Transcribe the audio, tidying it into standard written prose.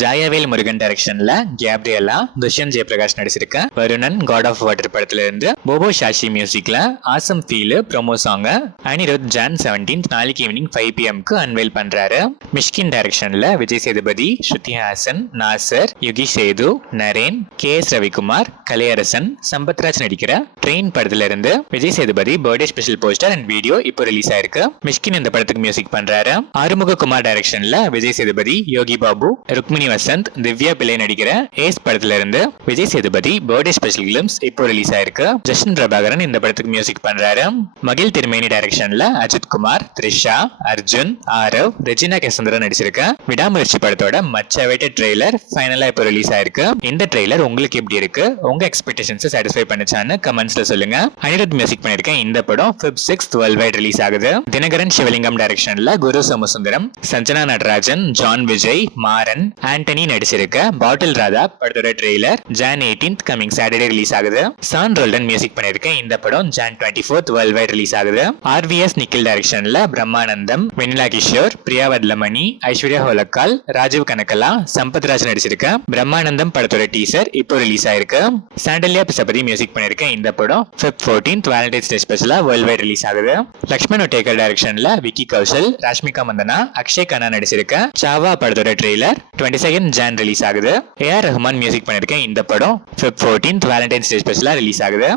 ஜாயவேல் முருகன் டைரக்ஷன்ல கேப்ரியலா, துஷ்யந்த் ஜெயபிரகாஷ் நடிச்சிருக்க Varunan god of water படத்துல இருந்து போபோ ஷாஷி மியூசிக்ல awesome feel promo song Anirudh Jan 17 நாளைக்கு ஈவினிங் 5 PM அன்வைல் பண்றாரு. மிஷ்கின் டைரக்ஷன்ல விஜய் சேதுபதி, ஸ்ருதி ஹாசன், நாசர், யுகி சேது, நரேன், KS ரவிக்குமார், கலையரசன், சம்பத்ராஜ் நடிக்கிற ட்ரெயின் படத்துல இருந்து Vijay Sethupathi birthday special poster and video இப்போ ரிலீஸ் ஆயிருக்கு. மிஷ்கின் இந்த படத்துக்கு மியூசிக் பண்றாரு. ஆறுமுக குமார் டைரக்ஷன்ல விஜய் சேதுபதி, யோகி பாபு, ருக்மிணி வசந்த், திவ்யா பிள்ளை நடிக்கிற ஏஸ் படத்துல இருந்து Vijay Sethupathi birthday special glimpse இப்போ ரிலீஸ் ஆயிருக்கு. ஜஸ்டின் பிரபாகரன் இந்த படத்துக்கு மியூசிக் பண்றாரு. மகிழ் திருமேனி டைரக்ஷன்ல அஜித் குமார், த்ரிஷா, அர்ஜுன், ஆரவ், ரெஜினா கேசந்திரன் நடிச்சிருக்க விடாமுயற்சி படத்தோட மச் அவைட்டட் ட்ரெய்லர் ஃபைனலா இப்போ ரிலீஸ் ஆயிருக்கு. இந்த ட்ரெய்லர் உங்களுக்கு எப்படி இருக்கு? உங்க எக்ஸ்பெக்டேஷன்ஸ் சாட்டிஸ்ஃபை பண்ணுச்சான்னு கமெண்ட்ஸ்ல சொல்லுங்க. அனிருத் மியூசிக் பண்ணிருக்கேன் இந்த படம் Feb 6 வேர்ல்ட் வைட் ரிலீஸ் ஆகுது. தினகரன் சிவலிங்கம் டைரக்ஷன்ல குரு சோமசுந்தரம், சஞ்சனா நடராஜன், ஜான் விஜய், மாறன், ஆண்டனி நடிச்சிருக்க பாட்டில் ராதா படத்தோட trailer Jan 18 coming Saturday release ஆகுது. சான் ரோல்டன் மியூசிக் பண்ணிருக்கேன் இந்த படம் Jan 24 வேர்ல்ட் வைட் ரிலீஸ் ஆகுது. RVS நிக்கில் டைரக்ஷன்ல பிரம்மானந்தம், வெண்ணிலா கிஷோர், பிரியா வத்லமணி, ஐஸ்வர்யா ஹோலக்கால், ராஜீவ் கனகலா, சம்பத்ராஜ் நடிச்சிருக்க பிரம்மானந்தம் படத்தோட டீசர் இப்போ ரிலீஸ் ஆயிருக்கு. சாண்டல்யா பிசபதி மியூசிக் பண்ணிருக்கேன் இந்த படம் Feb 14 வேலண்டைன்ஸ் டே ஸ்பெஷலா வேர்ல்ட் வைட் ரிலீஸ் ஆகுது. லக்ஷ்மண் ஒட்டேக்கர் டைரக்ஷன்ல விக்கி கௌஷல், ராஷ்மிகா மந்தனா, அக்ஷய் கண்ணா நடிச்சிருக்க சாவா படத்தோட ட்ரெய்லர் 22 Jan ரிலீஸ் ஆகுது. AR ரஹ்மான் மியூசிக் பண்ணிருக்கேன் இந்த படம் Feb 14 வேலண்டைன்ஸ் டே ஸ்பெஷலா ரிலீஸ் ஆகுது.